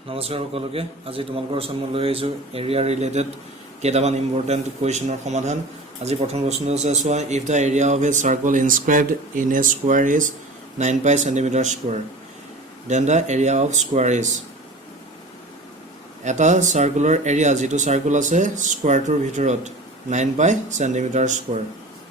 নমস্কাৰ সকলোকে আজি তোমালোকৰ সামনে লৈ আহিছো এৰিয়া ৰিলেটেড কেইটামান ইম্পৰ্টেন্ট কোৱেশ্চনৰ সমাধান আজি প্ৰথম প্ৰশ্নটো আছে সোৱা if the area of a circle inscribed in a square is 9 pi centimeter square then the area of square is এটা সাৰ্কুলাৰ এৰিয়া যেটো সাৰ্কুল আছে স্কয়াৰটোৰ ভিতৰত 9 pi centimeter square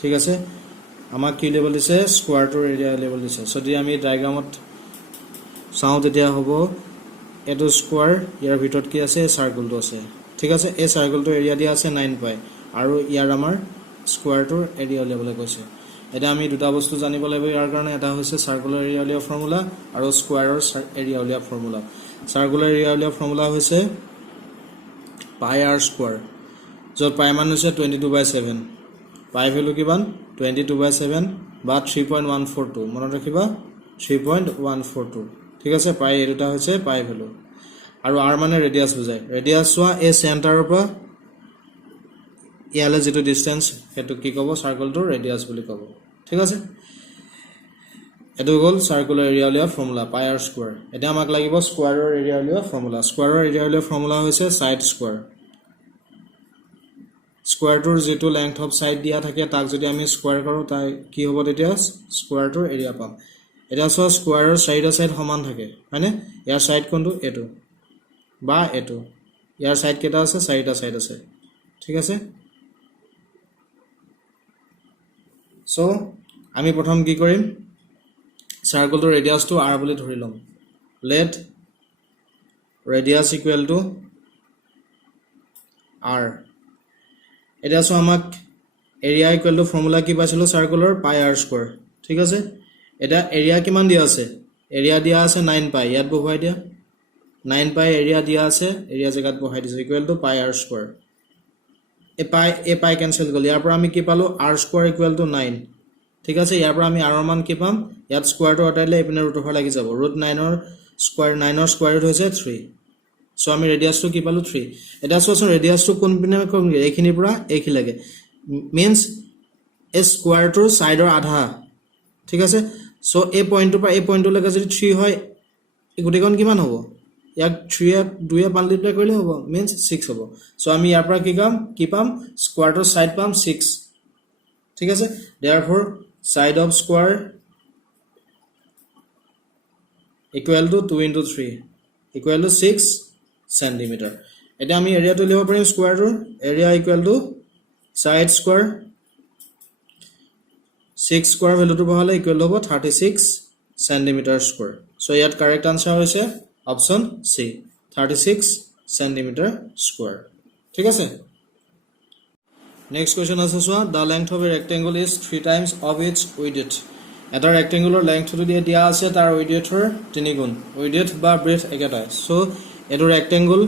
ঠিক আছে আমাক কি লেভেল দিছে স্কয়াৰটোৰ এৰিয়া লেভেল দিছে যদি আমি ডায়াগ্ৰামত চাও তেতিয়া হ'ব এটো স্কয়াৰ ইয়াৰ ভিতৰত কি আছে সাৰ্কুলটো আছে ঠিক আছে এই সাৰ্কুলটোৰ এৰিয়া দিয়া আছে 9 pi আৰু ইয়াৰ আমাৰ স্কয়াৰটোৰ এৰিয়া লেভেলে কৈছে এটা আমি দুটা বস্তু জানিব লাগিব ইয়াৰ কাৰণে এটা হৈছে সাৰ্কুলাৰ এৰিয়া উলিওৱা ফৰ্মুলা আৰু স্কয়াৰৰ এৰিয়া উলিওৱা ফৰ্মুলা সাৰ্কুলাৰ এৰিয়া উলিওৱা ফৰ্মুলা হৈছে pi r স্কয়াৰ য'ত pi মান হৈছে 22/7 pi ভ্যালু কিমান 22/7 বা 3.142 মনত ৰাখিবা 3.142 ঠিক আছে pi এই দুটা হৈছে pi ভ্যালু আৰু r মানে ৰেডিয়াস বুজায় ৰেডিয়াস হোৱা এই সেন্টাৰৰ পৰা ইয়ালে যেটো ডিসটেন্স হেতু কি কব সাৰ্কুলটোৰ ৰেডিয়াস বুলি কব ঠিক আছে এটো গল সাৰ্কুলাৰ এৰিয়া উলিওৱা ফৰ্মুলা pi r স্কয়াৰ এটা আমাক লাগিব স্কয়াৰৰ এৰিয়া উলিওৱা ফৰ্মুলা স্কয়াৰৰ এৰিয়া উলিওৱা ফৰ্মুলা হৈছে সাইড স্কয়াৰ স্কয়াৰটোৰ যেটো লেংথ অফ সাইড দিয়া থাকে তাক যদি আমি স্কয়াৰ কৰো তাই কি হ'ব তেতিয়া স্কয়াৰটোৰ এৰিয়া পাম এটা স্কয়াৰৰ সাইড সমান থাকে মানে ইয়াৰ সাইড কোনটো এটো বা এটো ইয়াৰ সাইড কেটা আছে চাৰিটা সাইড আছে ঠিক আছে সো আমি প্ৰথম কি কৰিম সাৰ্কুলটোৰ ৰেডিয়াসটো r বুলি ধৰি লম let radius equal to r এটা সো আমাক এৰিয়া ইকুৱেল টু ফৰ্মুলা কি পাইছিলো সাৰ্কুলাৰ pi r স্কয়াৰ ঠিক আছে এটা এৰিয়া কিমান দিয়া আছে এৰিয়া দিয়া আছে 9 pi ইয়াত বহাই দিয়া 9 pi এৰিয়া দিয়া আছে এৰিয়া জাগাত বহাই দিছে equal to pi r square এ pi ক্যান্সেল গল ইয়াৰ পৰা আমি কি পালো r স্কয়াৰ ইকুৱেল টু 9 ঠিক আছে ইয়াৰ পৰা আমি r ৰ মান কি পাম ইয়াত স্কয়াৰটো আটাইলে ইপিনে ৰুট ওভাৰ লাগি যাব ৰুট 9 ৰ স্কয়াৰ ৰুট হৈছে 3 সো আমি ৰেডিয়াসটো কি পালো 3 এটা সোচোন ৰেডিয়াসটো কোন পিনে কম এইখিনিৰ পৰা এইখি লাগে মিন্স এ স্কয়াৰটোৰ সাইডৰ আধা ঠিক আছে সো এই পইণ্টৰ পৰা এই পইণ্টলৈকে যদি 3 হয় এই গুটেকন কিমান হ'ব ইয়াক 3 2 মাল্টিপ্লাই কৰিলে হ'ব মিন্স 6 হ'ব সো আমি ইয়াৰ পৰা কি পাম স্কয়াৰটোৰ সাইড পাম 6 ঠিক আছে therefore side of square equal to 2 into 3 equal to 6 centimeter এটা আমি এৰিয়াটো লিখিব পাৰিম স্কয়াৰটোৰ area equal to side square 6 square ভ্যালুটো বহালে ইকুৱেল হ'ব 36 centimeter square সো ইয়াত কাৰেক্ট আনসাৰ হৈছে অপশন সি 36 centimeter square ঠিক আছে নেক্সট কোৱেশ্চন আছে সোৱা the length of a rectangle is 3 times of its width এটা ৰেক্টেঙ্গুলাৰ লেংথটো দিয়া আছে তাৰ উইডথৰ 3 গুণ উইডথ বা ব্ৰেথ একেটাই সো এটো ৰেক্টেঙ্গল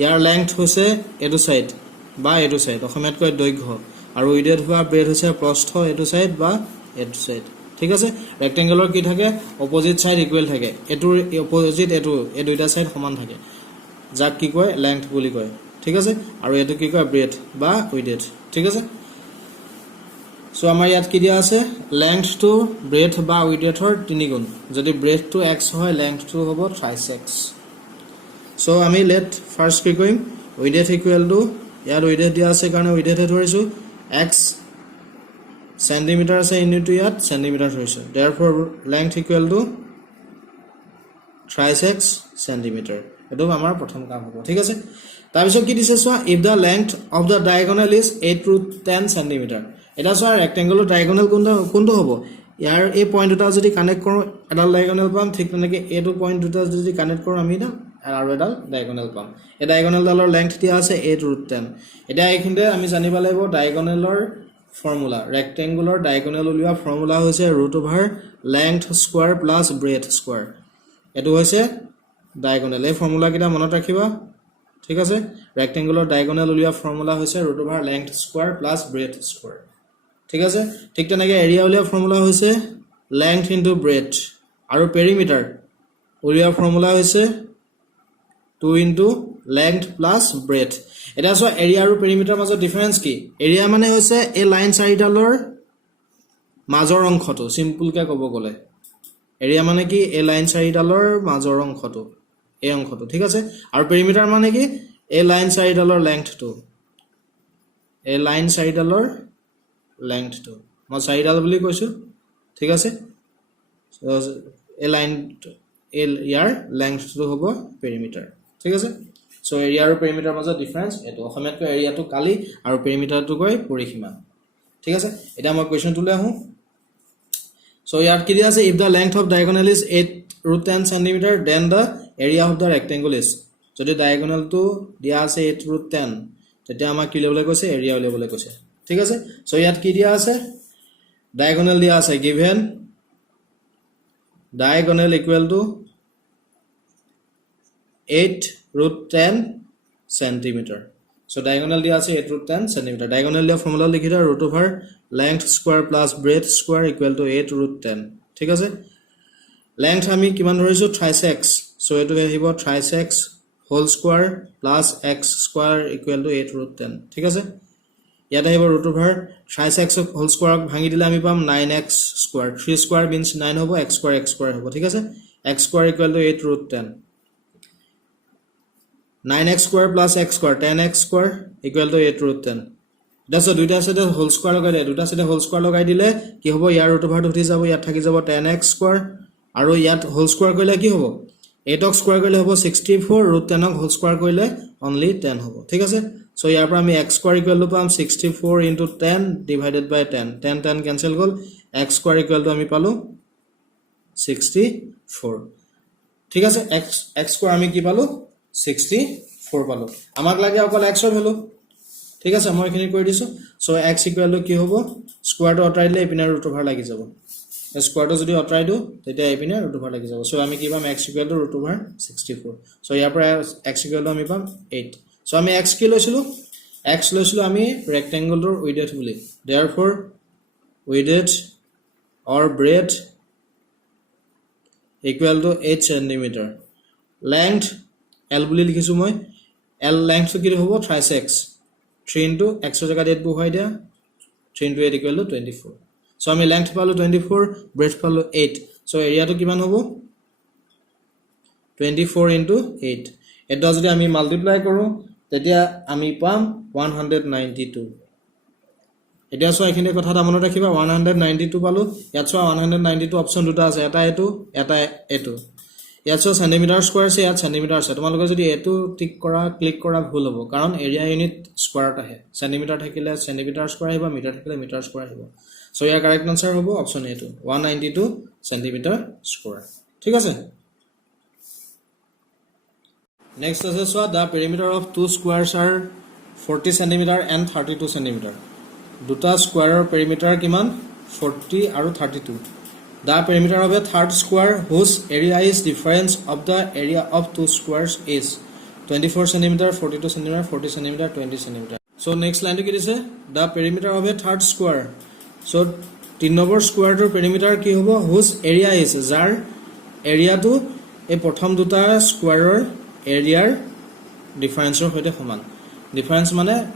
ইয়াৰ লেংথ হৈছে এটো সাইড বা এটো সাইড অসমত কয় দৈৰ্ঘ্য আৰু উইডথ বা ব্ৰেথ হৈছে প্ৰস্থ এটো সাইড বা এটো সাইড ঠিক আছে ৰেক্টেঙ্গুলাৰ কি থাকে অপোজিট সাইড ইকুৱেল থাকে এটোৰ অপোজিট এটো এই দুইটা সাইড সমান থাকে যাক কি কয় লেংথ বুলি কয় ঠিক আছে আৰু এটো কি কয় ব্ৰেথ বা উইডথ ঠিক আছে সো আমাৰ ইয়াত কি দিয়া আছে লেংথ টু ব্ৰেথ বা উইডথৰ 3 গুণ যদি ব্ৰেথ টু x হয় লেংথ টু হ'ব 3x সো আমি লেট ফাৰ্স্ট কি কৰিম width equal to year width দিয়া আছে কাৰণে উইডথ ধৰিছো x সেন্টিমিটাৰ আছে ইনটু ইয়াত সেন্টিমিটাৰ ধৰিছো therefore length equal to 3x centimeter এটো আমাৰ প্ৰথম কাম হ'ব ঠিক আছে তাৰ পিছত কি দিছে সোৱা if the length of the diagonal is 8 to 10 centimeter এটা সোৱা ৰেক্টেঙ্গুলাৰ ডায়াগোনাল কোনটো হ'ব ইয়াৰ এই পইণ্ট দুটা যদি কানেক্ট কৰো এটা ডায়াগোনাল পাম ঠিক তেনেকৈ এটো পইণ্ট দুটা যদি কানেক্ট কৰো আমি এটা আৰু এটা ডায়াগোনাল পাম এই ডায়াগোনাল ডালৰ লেংথ দিয়া আছে 8 ৰুট 10 এটা এইখিনতে আমি জানিব লাগিব ডায়াগোনালৰ ফৰ্মুলা ৰেক্টেঙ্গুলাৰ ডায়াগোনাল উলিওৱা ফৰ্মুলা হৈছে root over length square plus breath square এটো হৈছে ডায়াগোনাল এই ফৰ্মুলা কিটা মনত ৰাখিবা ঠিক আছে ৰেক্টেঙ্গুলাৰ ডায়াগোনাল উলিওৱা ফৰ্মুলা হৈছে root over length square plus breath square ঠিক আছে ঠিক তেনেকৈ এৰিয়া উলিওৱা ফৰ্মুলা হৈছে লেংথ ইনটু ব্ৰেথ আৰু পেৰিমিটাৰ উলিওৱা ফৰ্মুলা হৈছে 2 into length plus breadth এটা সো এৰিয়া আৰু পেৰিমিটাৰ মাজৰ ডিফাৰেন্স কি এৰিয়া মানে হৈছে এই লাইন চাৰিডালৰ মাজৰ অংশটো সিম্পল কে ক'ব গলে এৰিয়া মানে কি এই লাইন চাৰিডালৰ মাজৰ অংশটো এই অংশটো ঠিক আছে আৰু পেৰিমিটাৰ মানে কি এই লাইন চাৰিডালৰ লেংথটো এই লাইন চাৰিডালৰ লেংথটো মই চাৰিডাল বুলি কৈছো ঠিক আছে এই লাইন ইয়াৰ লেংথটো হ'ব পেৰিমিটাৰ ঠিক আছে সো এৰিয়া আৰু পেৰিমিটাৰ মাজৰ ডিফাৰেন্স এটো অসমীয়াত কয় এৰিয়াটো কালি আৰু পেৰিমিটাৰটো কয় পৰিসীমা ঠিক আছে এটা মই কোৱেশ্চনটোলৈ আহো সো ইয়াত কি দিয়া আছে if the length of diagonal is 8√10 cm then the area of the rectangle is যদি diagonal টো দিয়া আছে 8√10 তেতিয়া আমাক কি উলিয়াবলৈ কৈছে এৰিয়া উলিয়াবলৈ কৈছে ঠিক আছে সো ইয়াত কি দিয়া আছে diagonal দিয়া আছে given diagonal equal to 8√10 cm so diagonal dia ase 8√10 cm diagonal dia formula likhi da root over length square plus breadth square equal to 8√10 ঠিক আছে length আমি কিমান ধৰিছো thrice x so এটো আহিব thrice x whole square plus x square equal to 8√10 ঠিক আছে ইয়াত আহিব root over thrice x whole square ভাঙি দিলে আমি পাম 9x square 3 square means 9 হ'ব x square হ'ব ঠিক আছে x square equal to 8√10 9x square plus x square 10x square equal to 8√10 that's দুইটা সাইডে হোল স্কয়ার লগাই দিলে দুইটা সাইডে হোল স্কয়ার লগাই দিলে কি হ'ব ইয়াৰ ৰুট ওভাৰটো উঠি যাব ইয়াত থাকি যাব 10x square আৰু ইয়াত হোল স্কয়াৰ কৰিলে কি হ'ব 8x square কৰিলে হ'ব 64 ৰুট 10ক হোল স্কয়াৰ কৰিলে only 10 হ'ব ঠিক আছে সো ইয়াৰ পৰা আমি x square equal to পাম 64 into 10 divided by 10 10 10 cancel goal x square equal to আমি পালো 64 ঠিক আছে x square আমি কি পালো 64 পালো আমাক লাগে অকল x এর ভ্যালু ঠিক আছে মই এখানে কই দিছো সো x ইকুয়াল টু কি হবে স্কয়ারটো অতৰাই দিলে এপিনে ৰুট ওভাৰ লাগি যাব স্কয়াৰটো যদি অতৰাই দিও তেতিয়া এপিনে ৰুট ওভাৰ লাগি যাব সো আমি কি পাম x equal to root over 64 so ইয়াৰ পৰা x ইকুয়াল টু আমি পাম 8 সো আমি x কি লৈছিলো x লৈছিলো আমি ৰেক্টেংগুলাৰ উইডথ বুলি therefore width or breadth equal to 8 cm length L বুলি লিখিছো মই L length কি হ'ব thrice x 3 into x এর জায়গাত 8 বহাই দিয়া 3 into 8 equal to 24 সো আমি length পালো 24 breadth পালো 8 সো এৰিয়াটো কিমান হ'ব 24 into 8 এটা যদি আমি মাল্টিপ্লাই কৰো তেতিয়া আমি পাম 192 এটা সো এখানে কথাটা মনত ৰাখিবা 192 পালো ইয়াত সো 192 অপচন দুটা আছে এটা এটো ইয়াত সো সেন্টিমিটার স্কয়ার আছে ইয়াত সেন্টিমিটার আছে তোমালোকে যদি এটো টিক কৰা ক্লিক কৰা ভুল হ'ব কাৰণ এৰিয়া ইউনিট স্কয়াৰটা আহে সেন্টিমিটাৰ থাকিলে সেন্টিমিটাৰ স্কয়াৰ আহিব মিটাৰ থাকিলে মিটাৰ স্কয়াৰ আহিব সো ইয়াৰ কাৰেক্ট আনসাৰ হ'ব option A two 192 centimetre square ঠিক আছে নেক্সট আছে so the perimeter of two squares are 40 centimetre and 32 centimetre দুটা স্কয়াৰৰ পেৰিমিটাৰ কিমান 40 আৰু 32 The perimeter of a third square whose area is difference of the area of two squares is 24 cm, 42 cm, 40 cm, 20 cm. So next line to get is the perimeter of a third square. So 3 number square to perimeter ki hobo whose area is jar area to a prothom duta square area difference hoite saman. Difference mane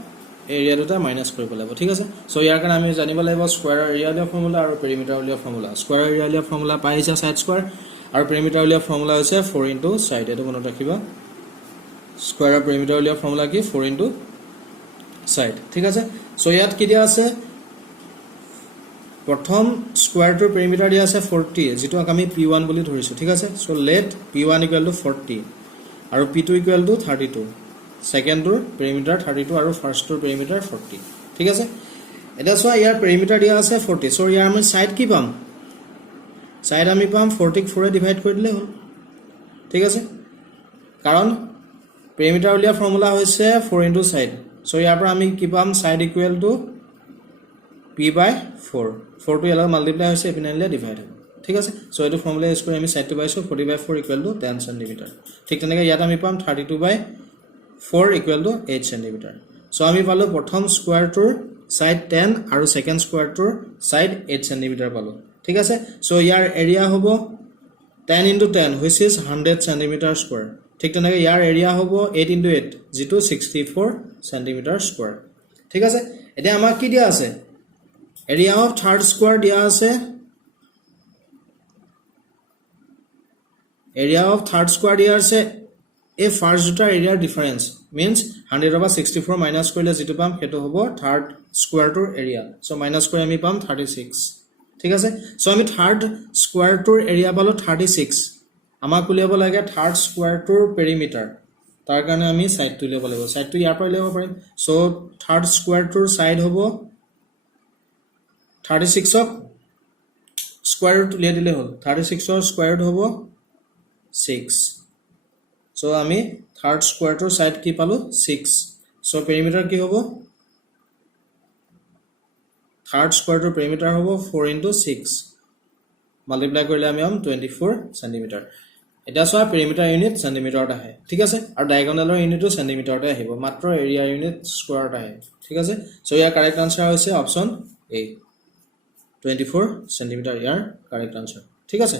area দুটা minus কৰিব লাগিব ঠিক আছে so ইয়াৰ কাৰণে আমি জানিব লাগিব square area লিয়া ফৰ্মুলা আৰু পেৰিমিটাৰ লিয়া ফৰ্মুলা স্কয়াৰ এৰিয়া লিয়া ফৰ্মুলা পাইছা সাইড স্কয়াৰ আৰু পেৰিমিটাৰ লিয়া ফৰ্মুলা হৈছে 4 ইনটু সাইড এটো মনত ৰাখিবা স্কয়াৰ আৰু পেৰিমিটাৰ লিয়া ফৰ্মুলা কি 4 ইনটু সাইড ঠিক আছে সো ইয়াত কি দিয়া আছে প্ৰথম স্কয়াৰটোৰ পেৰিমিটাৰ দিয়া আছে 40 যেটো আমি p1 বুলি ধৰিছো ঠিক আছে সো লেট p1 = 40 আৰু p2 = 32 Second tour perimeter 32 আৰু first tour perimeter 40 ঠিক আছে এটা সো ইয়াৰ perimeter দিয়া আছে 40 সো ইয়াৰ আমি সাইড কি পাম সাইড আমি পাম 40 4 এ ডিভাইড কৰি দিলে হল ঠিক আছে কাৰণ perimeter লিয়া ফৰ্মুলা হৈছে 4 ইনটু সাইড সো ইয়াৰ পৰা আমি কি পাম সাইড ইকুৱেল টু p/4 4 টু ইয়াৰ মাল্টিপ্লাই হৈছে এপিনেলে ডিভাইড হ'ব ঠিক আছে সো এটো ফৰ্মুলা ইউজ কৰি আমি সাইডটো পাইছো 40/4 = 10 cm ঠিক তেনেকৈ ইয়াত আমি পাম 32/4 equal to 8 cm. So আমি পালো প্ৰথম স্কয়াৰটোৰ সাইড 10 আৰু সেকেন্ড স্কয়াৰটোৰ সাইড 8 cm পালো ঠিক আছে সো ইয়াৰ এৰিয়া হ'ব 10 into 10 which is 100 cm square ঠিক তেনেকৈ ইয়াৰ এৰিয়া হ'ব 8 into 8 যেটো 64 cm square ঠিক আছে এতিয়া আমাক কি দিয়া আছে এৰিয়া অফ থাৰ্ড স্কয়াৰ দিয়া আছে area of third square here আছে a first দুটাৰ area difference means 100 over 64 minus কৰিলে যেটো পাম হেতু হ'ব third square টোৰ area so minus কৰি আমি পাম 36 ঠিক আছে so আমি third square টোৰ area পালো 36 আমাক উলিয়াব লাগে third square টোৰ perimeter তাৰ কাৰণে আমি সাইড টো উলিয়াব লাগিব সাইড টো ইয়াৰ পৰা উলিয়াব পাৰিম so third square টোৰ সাইড হ'ব 36 অফ square root উলিয়াই দিলে হ'ল 36 ৰ square root হ'ব 6 so আমি third square টোৰ সাইড কি পালো 6 so perimeter কি হ'ব third square টোৰ perimeter হ'ব 4 into 6 multiply কৰিলে আমি পাম 24 cm এটা সোয়া perimeter unit centimeter ত আহে ঠিক আছে আৰু diagonal unit centimeter ত আহিব মাত্ৰ area unit square ত আহে ঠিক আছে so ইয়াৰ correct answer হৈছে option A 24 cm year correct answer ঠিক আছে